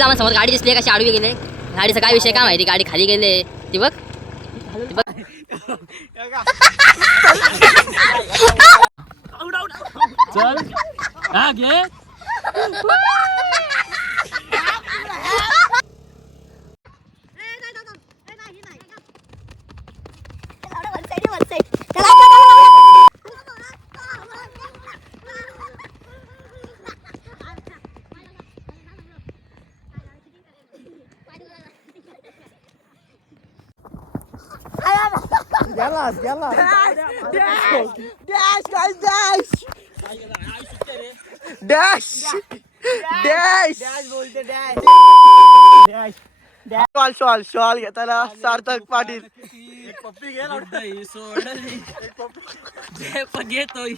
समोर गाडी दिसली कशी आडवी गेले गाडीचा काय विषय काय माहिती गाडी खाली गेले ती बघ चल हा घे शॉल घेताना सार्थक पाटील पप्पी घे सोडली घेतोय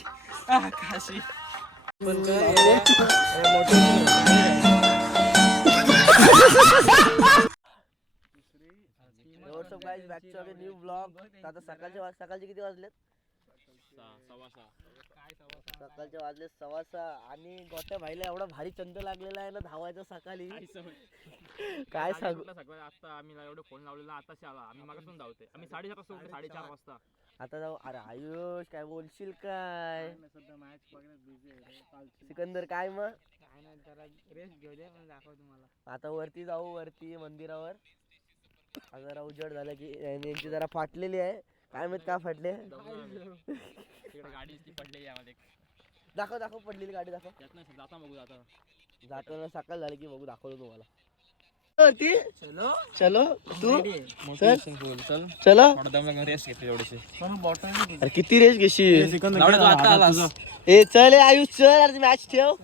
काशी न्यू ब्लॉग. आता सकाळचे किती वाजलेत? सकाळचे वाजले 6:15 आणि गोट्या भाईला एवढा भारी चंद लागलेला आहे ना धावायचा सकाळी काय सांगू. आता आम्ही एवढे फोन लावलेला आताशी आला आम्ही मागासून धावते आम्ही 4:30 वाजता 4:30 वाजता आता जाऊ. अरे आयुष काय बोलशील काय? सिकंदर काय मग आता वरती जाऊ वरती मंदिरावर. जरा उजेड झालं की यांची जरा फाटलेली आहे काय माहित का फाटले. गाडी पडलेली यामध्ये दाखव दाखव पडलेली गाडी दाखव. जाता बघू जातो ना सकाळ झाली की बघू दाखवतो तुम्हाला. चलो तू चलो रेस घेते एवढीशी अरे किती रेस घेशील? ए चल आयुष चल अरे मॅच ठेव.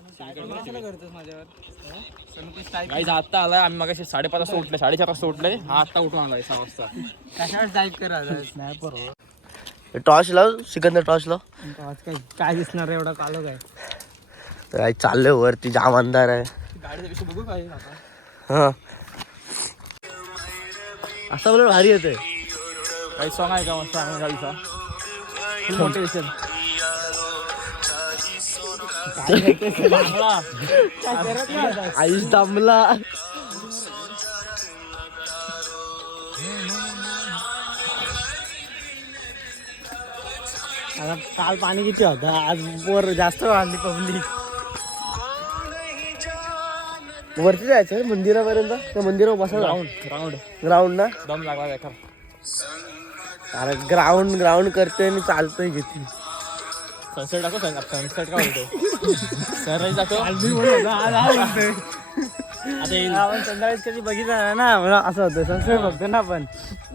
आता आलाय आम्ही मग 5:30 वाजता उठले 4:30 वाजता उठले हा आता उठून आलाय 6 वाजता टॉर्च लाव सिकंदर टॉर्च लाव. काय दिसणार एवढा कालो काय चाललंय वरती जाम अंधार आहे. गाडीचा विषय बघू काय हा असा बोल भारी येतोय. काही सॉंग आहे का मस्त गाडीचा मोटिवेशन आयुष दमला. आता काल पाणी किती होतं आज बोर जास्त वाढली पब्लिक. वरती जायचं मंदिरापर्यंत त्या मंदिरावर बसा. ग्राउंड ना दम लागला एका अरे ग्राउंड करतोय आणि चालतोय किती. सनसेट दाखव सनसेट काय होतो सनराईज दाखव आपण संध्याकाळी कधी बघितलं ना मला असं होतं संस्कृत बघतो ना आपण.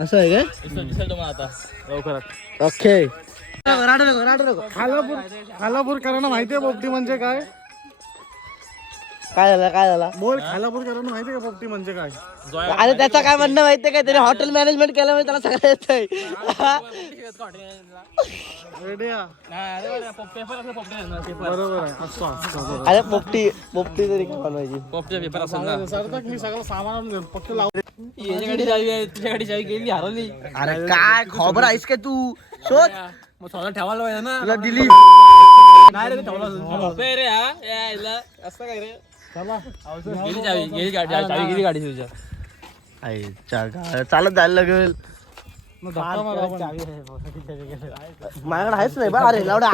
असं आहे काय? दिसेल तुम्हाला आता लवकरात. ओके खालापूर करणं माहितीये पोपटी म्हणजे काय? काय झाला बोल खालापूर करणं माहितीये का पोपटी म्हणजे काय? अरे त्याचा काय म्हणणं माहितीये काय? त्याने हॉटेल मॅनेजमेंट केलं म्हणजे त्याला सगळं येतंय. बरोबर आहे. अरे पोपटी तरी काय बनवायची? पोपटीचा पेपर असेल ना सरतात मी सगळं सामान फक्त लावतो. याची गाडी चावी आहे तुझ्या गाडी चावी गेली हरवली अरे काय खबर आहेस का तू? शोध मग स्वतः ठेवायला पाहिजे ना तुला दिली नाही रे ठेवला रे हा यायला असं काय रे गेली चावी गेली गाडी चावी गेली गाडी तुझ्या चालत जायला लागेल. माझ्याकडे आहेच नाही बा. अरे एवढा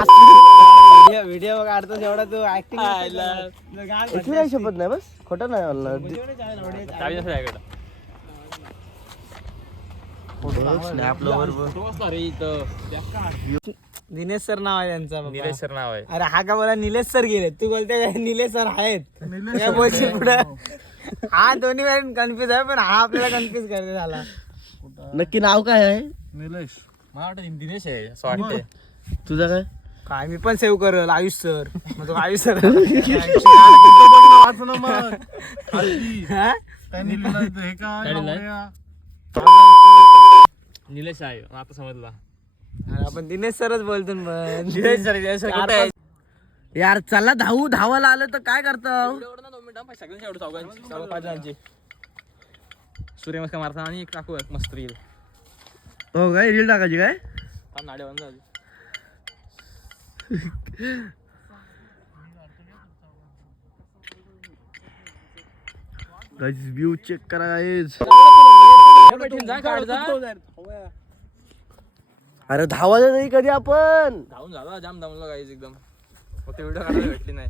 व्हिडिओ काढतो जेवढा तू ऍक्टिंग याची काही शपथ नाही बस खोटं नाही म्हणलं. चावी नसेल याकडे दिनेश सर नाव आहे त्यांचा. निलेश सर नाव आहे. अरे हा का बोला निलेश सर गेले तू बोलते निलेश सर आहेत काय बोलशील पुढं. हा दोन्ही वेळ कन्फ्युज आहे पण हा आपल्याला कन्फ्युज करते झाला. नक्की नाव काय आहे? निलेश मला वाटतं दिनेश आहे असं वाटतंय. तुझं काय? काय मी पण सेव्ह करेल आयुष सर. मग तो आयुष सर निलेश आहे आता समजला. आपण दिनेश सरच बोलतो. निलेश सर यार चला धावायला आलं तर काय करतो? सगळ्यांची एवढं चौघांची सूर्यनमस्कार मारता आणि एक टाकू मस्त रील. हो काय रील टाकायची काय? नाडे बंद झाली. व्ह्यू चेक करा गाईज. अरे धावायला नाही कधी आपण. धावून झाला जाम दमलो गाईज एकदम. फक्त व्हिडिओ काढायला भेटली नाही.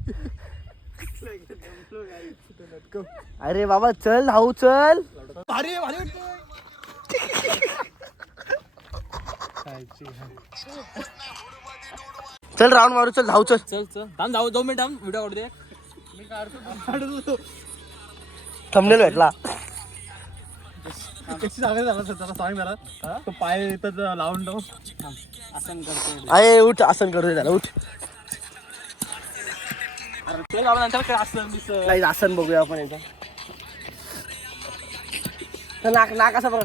अरे बाबा चल धावू चल. चल राऊंड मारू चल धावू चल. चल चल थांब जाऊ 2 मिनिट व्हिडिओ काढू दे. थंबनेल भेटला. पाय इथं लावून ठेव. आसन करतो. अरे उठ आसन करू दे त्याला उठ. नाही आसन बघूया आपण एकदा. नाक नाक असं बघ.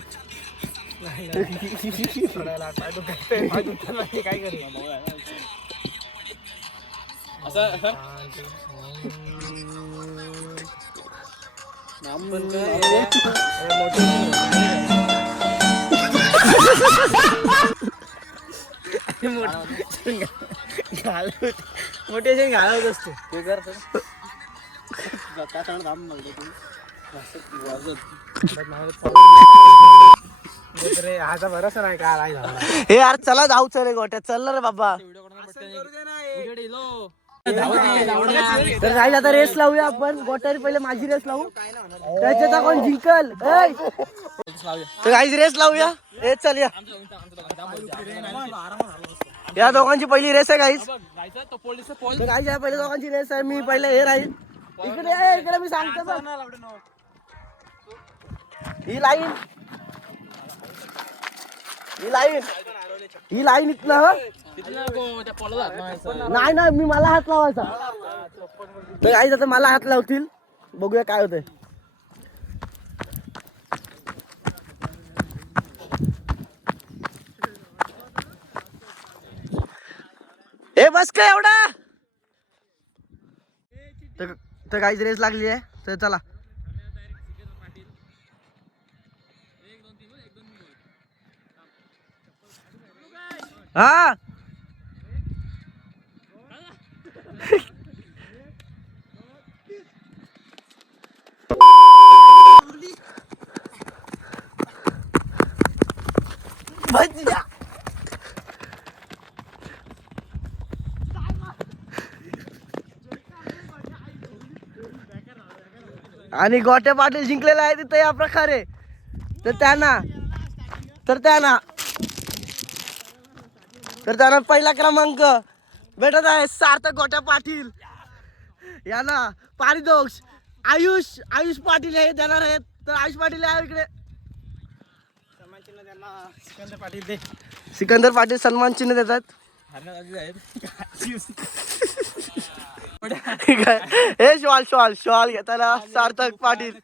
काय करू मोटिवेशन घालवत असतो ते करतो. हाचा भरोसा नाही काय हे यार चला धावू चल रे गोट्या चल रे बाबा. तर राहील आता रेस लावूया आपण. गोट्यावर पहिले माझी रेस लावू त्याच्यात कोण जिंकल. तर काहीच रेस लावूया. रेस चल या दोघांची पहिली रेस आहे गाईस. गाईस या पहिल्या दोघांची रेस आहे. मी पहिले हे राहील इकडे इकडे मी सांगतो बघ. ही लाईन इथनं नाही ना मी मला हात लावायचा. तर गाईस आता मला हात लावतील बघूया काय होतंय. ए बस काय एवढा. तर काहीच रेस लागली आहे. तर चला हा आणि गोट्या पाटील जिंकलेला आहे तिथे या प्रकारे. तर त्यांना पहिला क्रमांक भेटत आहे सार्थक गोट्या पाटील यांना. पारितोष आयुष पाटील हे देणार आहेत. तर आयुष पाटील आहे इकडे. सिकंदर पाटील सन्मान चिन्ह देतात. हे शॉल घेताना सार्थक पाटील.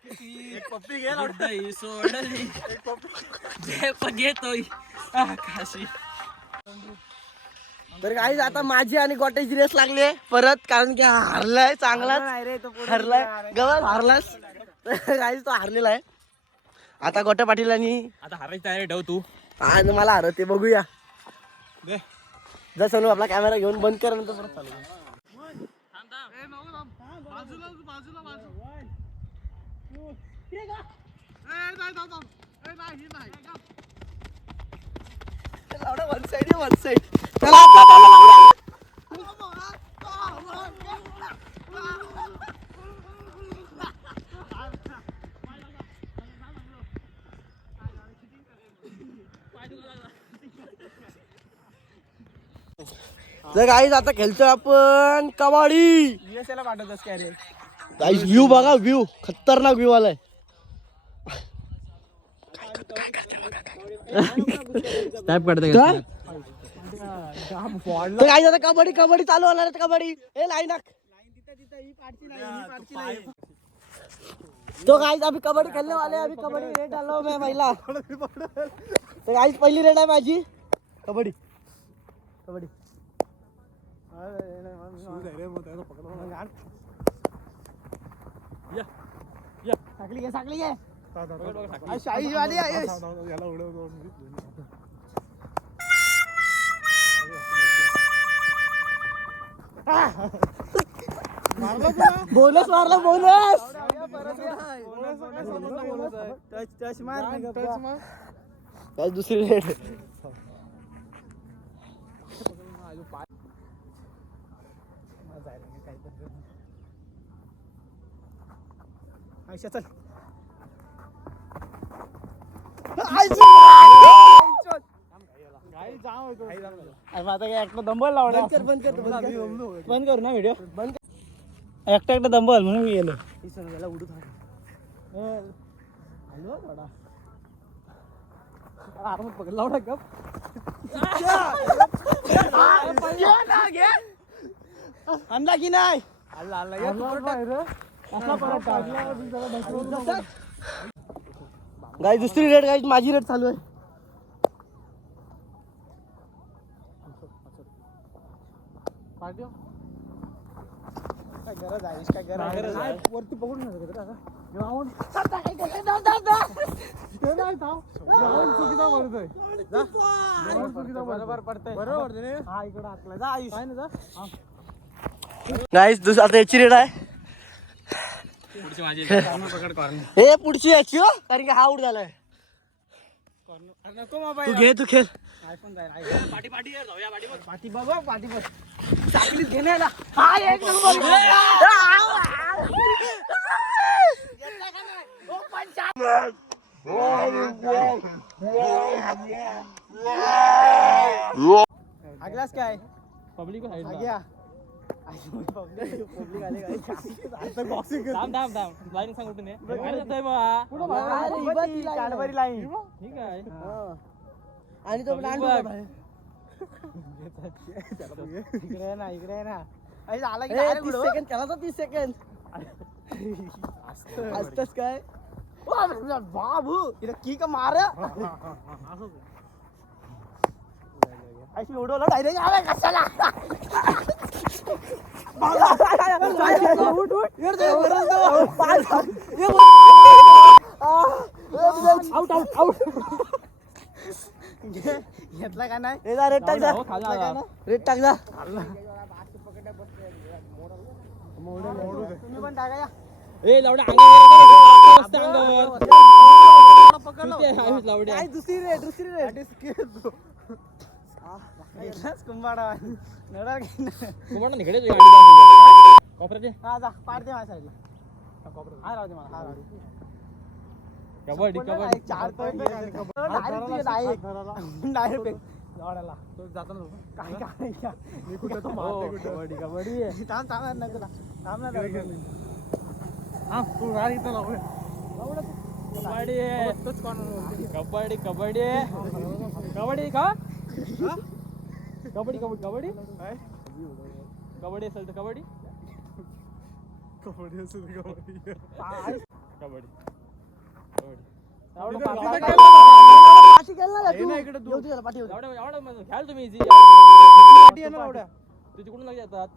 तर काही आता माझी आणि गोट्याची रेस लागली आहे परत. कारण की हारलाय चांगलाच हरलाय गवत हारलास. काही तो हारलेला आहे. आता गोट्या पाटील आणि आता हारायची तयारी ठेव तू. आणि मला हरते बघूया. जर आपला कॅमेरा घेऊन बंद कर नंतर परत चालू. वन साइड तर गाईज आता खेळतोय आपण कबड्डी. पाठवतोस काय रे. गाईज व्ह्यू बघा. व्ह्यू खतरनाक व्ह्यू आलाय. तर गाईज आता कबड्डी चालू होणार आहे. कबड्डी हे लाईन तो गाईज अभी कबड्डी खेलने वाले. अभी कबड्डी रेड डालो मैं महिला. तो गाईज पहिली रेड आहे माझी. कबड्डी साखली घे. शाही वाली आहे. बोनस मारला बोनस. टच मार काय दुसरी रेड. आयशा चल. आता काय एकटा दंबल लावला. बंद कर बंद करू ना व्हिडिओ. एकटा दंबल म्हणून मी गेलो. उडू थोडा आरामात पकड लावडा गप. आणला की नाही. गाईस दुसरी रेड गाईस माझी रेड चालू आहे. काय गरज आहे काय गरज आहे वरती पकडून बरोबर पडतंय. बरोबर हा इकडे आतला जा आयुष आहे ना जा. गाईस आता याची रेड आहे. पुढची माझी पकड कॉर्नर. हे पुढची याची हो कारण की हा आउट झालाय. नको तू मोबाईल घे तू खेळ. आयफोन जाईल. पाठी पाठी यार, जाऊया पाठी बघ. पाठी बघ पाठी बघ. साखळीत घेण्याला हा एक नंबर. आगलास काय पब्लिक आग्या पब्लिक आले काय बॉक्सिंग थांब थांब थांब लाईन सांग कुठे कॅडबरी लाईन ठीक आहे. आणि तो इकडे ना इकडे ना अरे आला की 30 सेकंड केला तर 30 सेकंड असतच काय बाबू इथं की का मार उडवलं डायरेक्ट आला कशाला. घेतला का नाही रेड टाक जा. रेड टाक जा. तुम्ही पण टाका या. ए लावड्या अंगावर अंगावर लावड्या. काय दुसरी रेड घेतलास कुंभाडा नडा कुमार निघडे कॉपऱ्याचे हा जा पाड दे माझ्या साईडला. हा राहू दे मला हा राहू दे. कबड्डी कबड्डी चार डायरेक्ट जोडायला तो जातो ना काय काय मी कुठे तो कबड्डी कबड्डी थांब थांब ना तुला थांब ना हा तू गाडी इथं लाव कबड्डी कबड्डी कबड्डी कबड्डी का कबड्डी कबड्डी कबड्डी कबड्डी असेल तर कबड्डी कबड्डी असेल कबड्डी कबड्डी घ्याल तुम्ही तिकडून लगे येतात.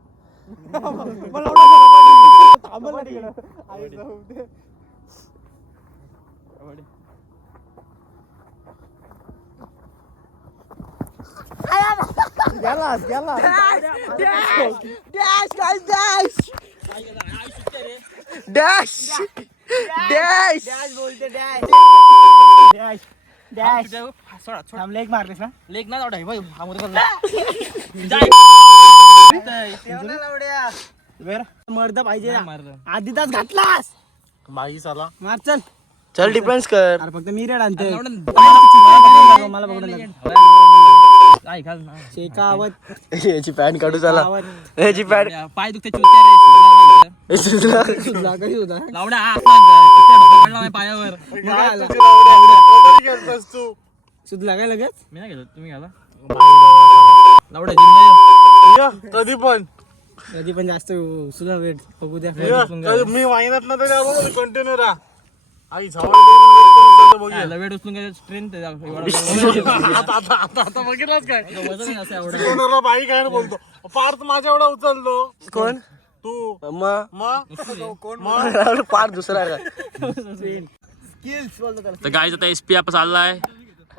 गेलास गेला. Dash guys dash dash dash बोलते डॅश डॅश डॅश थांब लेग मारलेस ना लेग ना जाऊ भाई हा मोठा मर्द पाहिजे मारलं आधी तास घातलास बाई साला मार चल चल डिफेन्स कर. अरे फक्त मी रेड आणते मला बघून काय घाल ना शेकावत याची पॅन्ट काढू चला. याची पॅन्ट पाय दुखते चुत्या लावडा पडला पायावर सुधला काय लगेच मी नाही गेलो तुम्ही घाला लावडा जिम कधी पण कधी पण जास्त सुद्धा वेट बघू द्या मी वाहिन्यात ना तरी कंटिन्यू राहा. आई वेट उचलून काय स्ट्रेंथ आता बघितलंच काय वजन असं एवढं बाई काय बोलतो पार्थ माझ्या एवढा उचलतो. कोण तू मग पार्थ दुसरा स्किल्स बोलतो त्याला. तर गाईज आता SP आपण चाललाय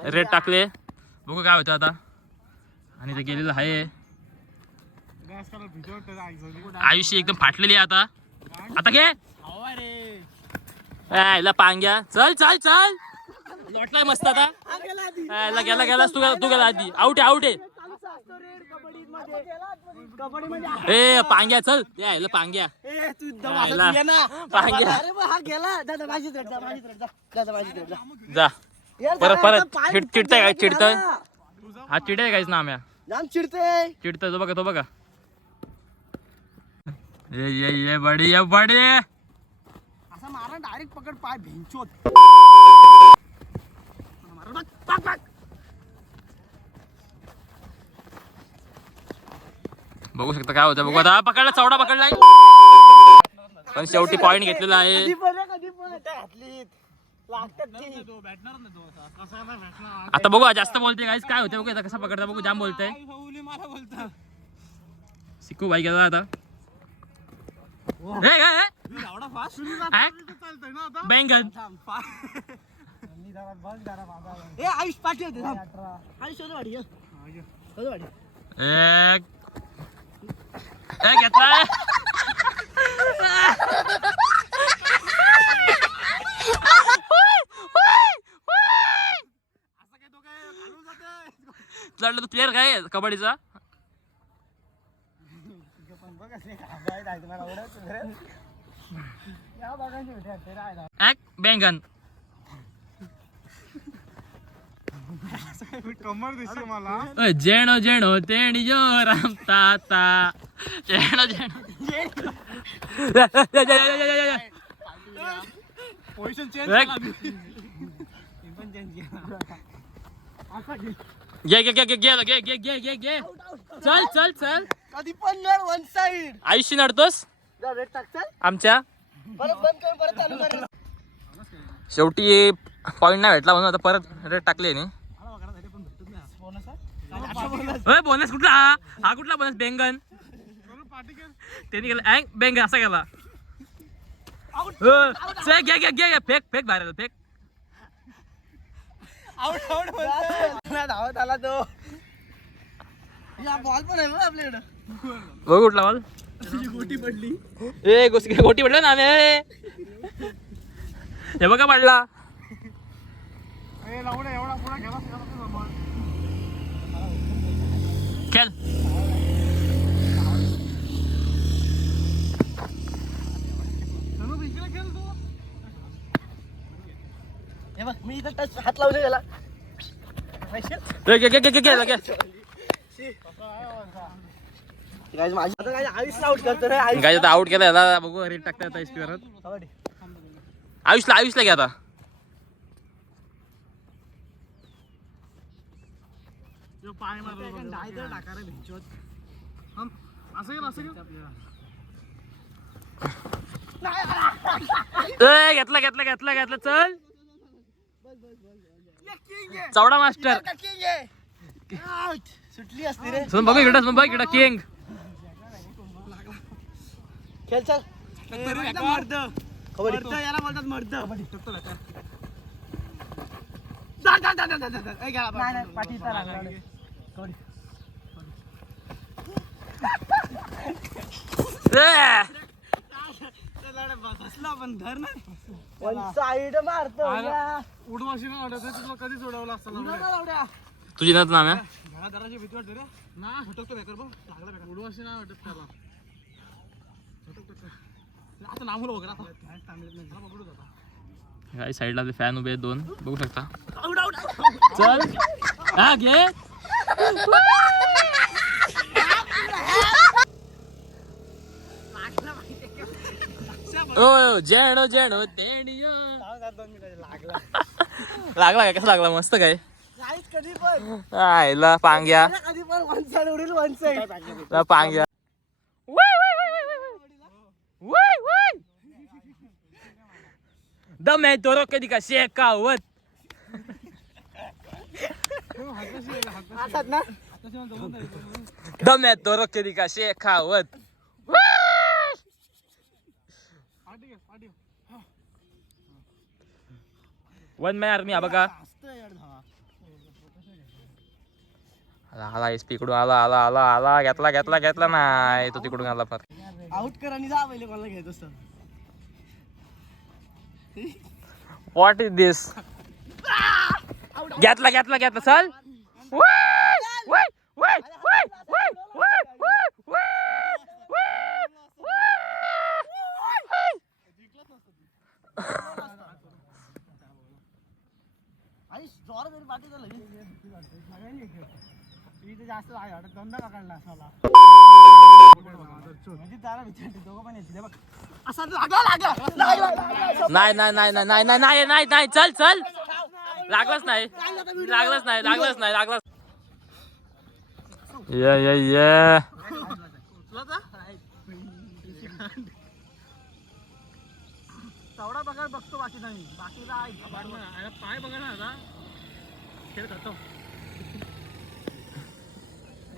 रेट टाकले बघू काय होतं आता आणि ते गेलेलं आहे आयुष्य एकदम फाटलेली आहे आता. आता घे याला पांग्या. चल चल चल लोटलाय मस्त आता. याला गेला गेलास तू गेला आधी. आउट आहे. ए पांग्या चल यायला पांग्या. पांग्या जा परत चिडतय काय हा चिडतय काहीच ना आम्ही चिडतोय तो बघा ये बडी असा मारा डायरेक्ट पकड पाय भिंचोत. बघू शकता काय होतं बघू आता. पकडला चौडा पकडलाय पण शेवटी पॉइंट घेतलेला आहे. आता बघू जास्त बोलते काहीच काय होते बघू आता कसा पकडता बघू. जाम बोलतय सिक्कू भाई गेला आता. बैंगन आयुष पाटील होते. आयुष घेतला. लढलं तू प्लेअर काय कबड्डीचा. बैंगन जेणो तेणियो रामताता जेणो घे चल कधी पण वन साइड. आयुष्य नडतोस आमच्या. शेवटी पॉइंट नाही भेटला म्हणून आता परत रेट टाकले बोनस कुठला हा कुठला बोनस. बैंगन त्यांनी गेला बैंगन असा गेला. घे फेक बाहेर फेक. धावत आला तो. बॉल पण आहे आपल्याकडं. बघ कुठला बॉल. गोटी पडली. गोटी पडला ना हे बघा पडला. खेळ मी इथं टच हात लावले त्याला. आउट केला याला. बघू रेट टाकता येतात एसपी परत. आयुषला घ्या आता. घेतला चल चौडा मास्टर सुटली असते रे. बघ इकडं किंग खेळ चल. याला बोलतात मर्द. पण धर ना साईड मारतो. उडवाशी ना तुला कधीच उडवला असता. तुझी नात नाम आहे. मला दराची भीती वाटते रे ना. भटकतो बेकार बघ लागला बेकार. उडवाशी नाही वाटत त्याला. आता नामूला वगैरे आता पकडू जाता. काही साईडला फॅन उभे आहेत 2 बघू शकता. चल हा घे. ओ जेणो तेणियो लागला काय कसा लागला मस्त काय. कधी पण आयला पांग्या कधी पण वन साइड उडील वन साइड पांग्या. दमे तोरो कधी का शेकावत. हातात ना दमे तोरो कधी का शेकावत. वन मॅन आर्मी हा बघा. आला एस पी कडून आला आला आला आला घेतला घेतला घेतला नाही तो तिकडून आला फार. आउट कर आणि जा पहिले कोणाला घ्यायचं असतं. व्हॉट इज दिस. घेतला घेतला घेतला चल. आणि जोर तरी बाकी झालं इथे जास्त आहे दोनदा पकडला मला म्हणजे त्याला विचारते दोघं पण येते बघ असा लागला नाही नाही नाही नाही नाही नाही नाही नाही नाही चल चल. लागलंच नाही लागलंच नाही लागलंच नाही लागलंच. ये ये ये तेवढा बघा बघतो बाकी नाही बाकी पाय बघा ना आता खेळ करतो.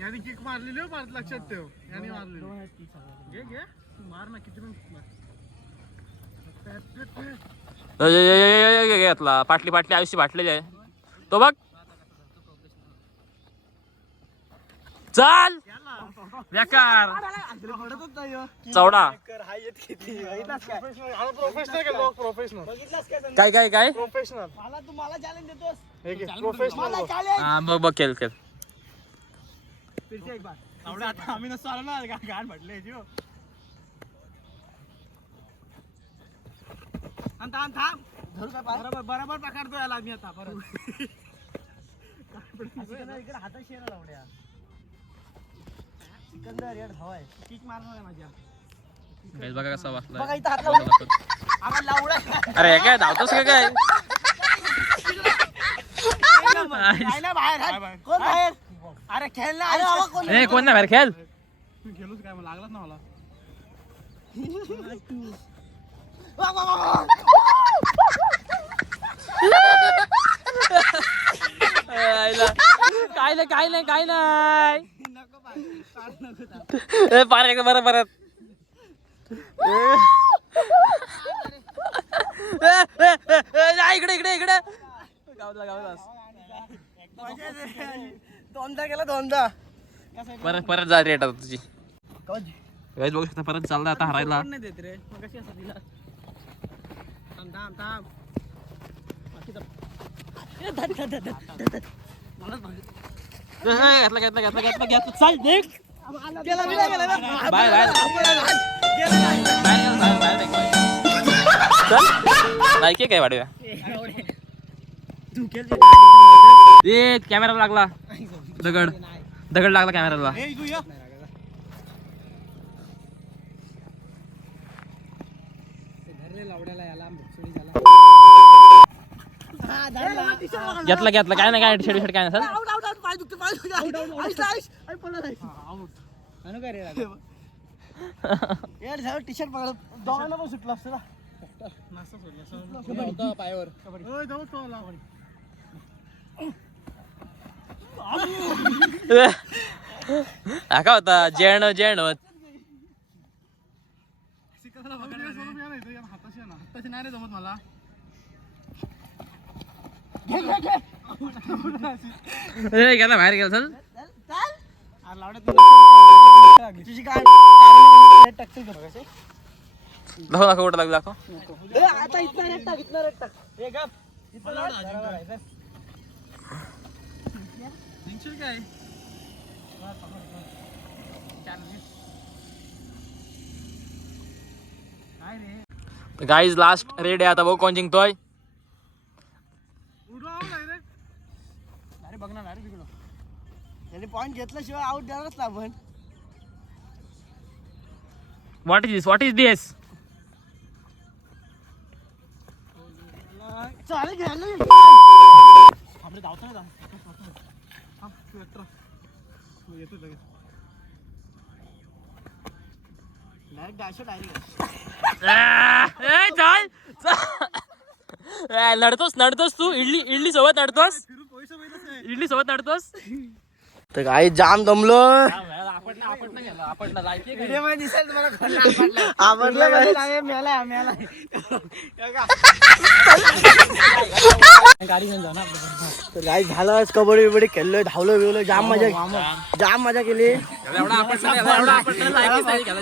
याने किक मारलेली हो भारत लक्षात ठेव. याने मारलेली घे घे मार ना किती पण घेतला. पाटली पाटली आयुष्य बाटलेली आहे तो बघ. चल बेकार चौडा. काय काय काय मला तू मला चॅलेंज देतोस. हा बघ बघ केल केल. आता आम्ही नसतो आलो ना गाण म्हटले थांब थांब बरोबर बरोबर पकडतो याला मी आता परत. इकडे हातात शेरा लावड्या सिकंदर यार हवाय किक मारणार आहे माझ्या. गाइस बघा कसा बघा वाचला. इथं हात लावला. आम्हाला लावडा अरे काय धावतोस का काय. काय ना बाहेर हात. कोण बाहेर. अरे खेळ ना. अरे बाबा कोण ए कोण नाही बाहेर खेळ. गेलोच काय मला लागलाच ना मला काय नाही काय नाही काय नाही. पार एकदा बरं परत. इकडे इकडे इकडे गावला गावलास. दोनदा गेला दोनदा. परत परत जा रेट आता तुझी. गाइस बघू शकता परत चालला आता हरायला. नाही देत रे मग कशी असं दिला. थांब थांब थांब घेतला घेतला घेतला घेतला घेतला चल देख. गेला मी नाही गेला ना. बाहेर बाहेर नाही के काय वाढूया. ए कॅमेरा लागला. दगड दगड लागला कॅमेराला. घेतला घेतला काय नाही काय टी-शर्ट काय नसेल. Out out out. पाय दुखते पाय दुखते. आईस आईस आई पडला नाही. आणू काय रे यार झालं टी-शर्ट पकड. दोघांना पण सुटला असतं ना. नाश्ता सोडला पायावर जाऊ तो लावणी का होता जेण जेण होत. हाताशी ना हाताशी नाही रे जमत मला. गेला बाहेर गेला चल. तुझी काय टक्कल कर कसे. दाखव दाखव कुठं लागला दाखव. आता इथला रेट टाक इथला रेट टाक. हे गप इथला काय गाइस लास्ट रेड आहे आता बघू कोण जिंकतोय. अरे बघ ना अरे तिकडं त्याने पॉईंट घेतल्याशिवाय आउट देणारच ना आपण. What is this what is this. चालेल घ्यायला आपले धावतो ना येतो लगेच डायरेक्ट डॅश डायरेक्ट. चल लढतोस नडतोस तू. इडली इडली सोबत नडतोस. इडली सोबत नडतोस. तर काही जाम दमलो. व्हिडिओ मध्ये दिसेल तुम्हाला आवडलं मेला गाडी घेऊन जाऊ ना आपल्या. तर काय झालं कबड्डी बिबड्डी खेळलोय धावलो बिवलो जाम मजा केली.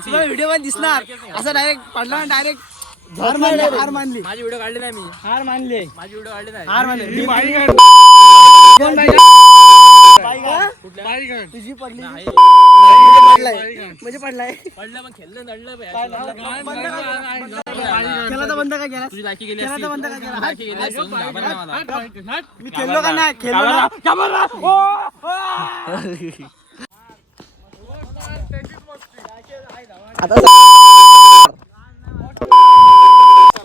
व्हिडिओ पण दिसणार असं डायरेक्ट पडला ना डायरेक्ट हार मानली माझी व्हिडिओ काढली नाही मी हार मानली माझी व्हिडिओ काढली नाही हार मानली मी बाई काढ. कोण बाई बाई काढ. तुझी पडली नाही. म्हणजे पडलाय पडलं पण खेळलं नडलं खेळा तर बंद का केला तुझी लायकी गेली खेळा तर बंद का केला लायकी गेली असती, घाबरला मला. मी खेळलो का नाही खेळलो ना आता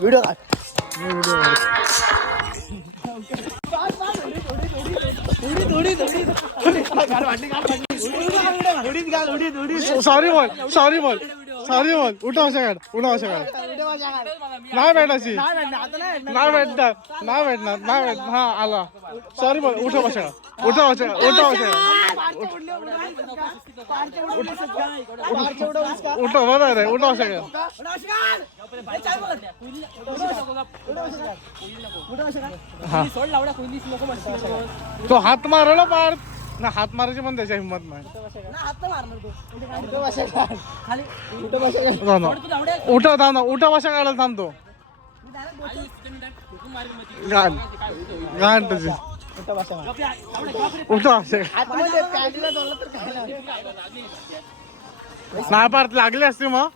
व्हिडिओ सॉरी बोल उठा अशा काढ नाही भेटायची नाही भेटणार हा आला सॉरी बोल उठा बसा उठा बरोबर आहे उठा अशा तो हात मारला पार ना हात मारायची पण त्याच्या हिंमत नाही उठा बसा काढायला थांबतो घाण तुझी उठा नाही पार लागली असते मग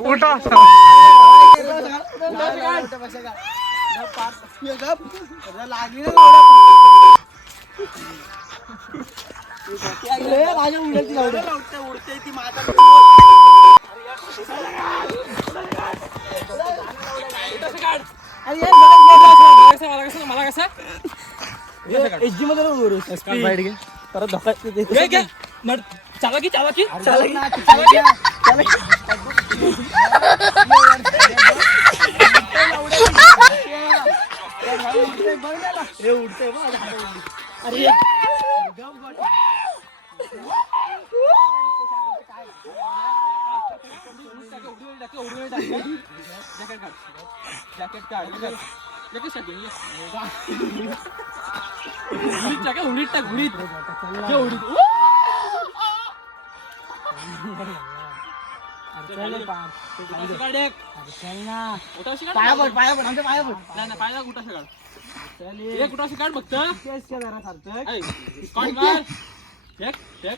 उठा लागली ना उडते ती माझा मला कसं एसजी मध्ये परत धोका चालाकी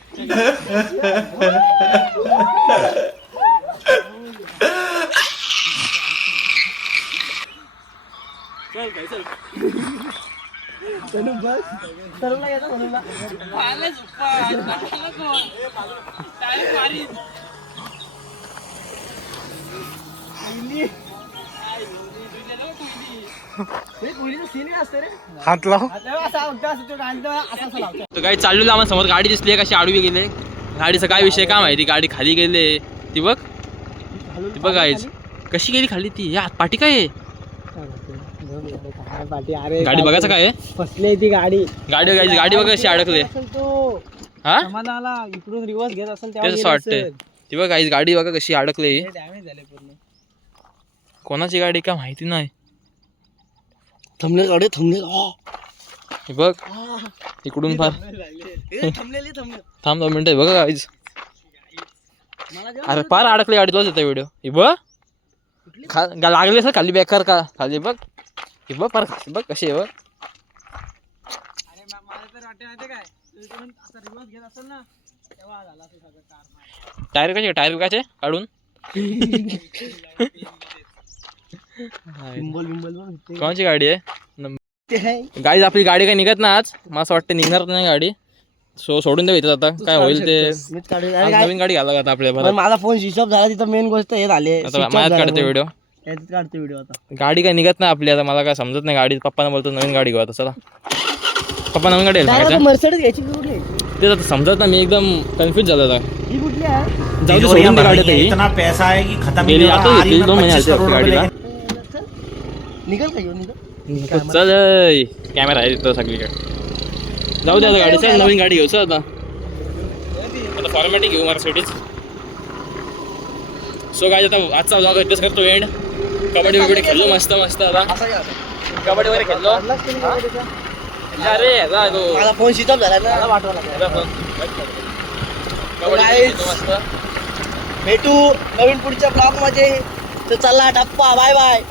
काढ बघत हात लाव तो काही चाललेलं आम्हाला समोर गाडी दिसली कशी आडवी गेले गाडीचा काय विषय काय माहिती गाडी खाली गेले ती बघ गाईज कशी गेली खाली ती या पाठी काय आहे गाडी बघायचं काय फसली ती गाडी गाडी बघा कशी अडकले हा इकडून रिवर्स घेत असेल तेच वाटतंय ती बघ गाईज गाडी बघा कशी अडकले डॅमेज झाले पूर्ण कोणाची गाडी काय माहिती नाही थांबले गाडी थांबले हे बघ इकडून फार थांब 2 मिनिटं बघा गाईज अरे फार अडकली गाडी तोच येतो व्हिडिओ हे बघ लागले सर खाली बेकार का खाली बघ हे बघ फार बघ कशी आहे बघ टायर कसे काढून कोणाची गाडी आहे गाडी आपली गाडी काय निघत ना आज मला असं वाटतं निघणार नाही गाडी सोडून द्यावी आता काय होईल ते नवीन गाडी घाला आता आपल्या माझा फोन स्विच ऑफ झाला तिथं मेन गोष्ट हे झाले माझ्यात काढते व्हिडिओ आता गाडी काय निघत नाही आपली आता मला काय समजत नाही गाडी पप्पाना बोलतो नवीन गाडी घेऊ आता चला पप्पा नवीन गाडी मर्सिडीज घ्यायची तेच आता समजत ना मी एकदम कन्फ्युज झालो आता ही कुठली आहे जाऊ दे, सोडून दे गाडी आता ही. इतना पैसा है कि खत्म गेली आता घेतली 2 महिने आलते आपल्या गाडीला. निघल का घेऊन निघल चल कॅमेरा आहे तिथं सगळीकडे. जाऊ दे आता गाडी. चल नवीन गाडी घेऊ चल आता फॉर्मॅटिक घेऊ मर्सिडीज. सो काय आता आजचा ब्लॉग इथेच करतो एंड. कबड्डी वगैरे खेळलो मस्त मस्त. आता कबड्डी वगैरे खेळलो. अरे जा तो माझा फोन स्विच ऑफ झाला ना. कबड्डी खेळलो मस्त. भेटू नवीन पुढच्या ब्लॉग मध्ये. तर चला टप्पा बाय बाय.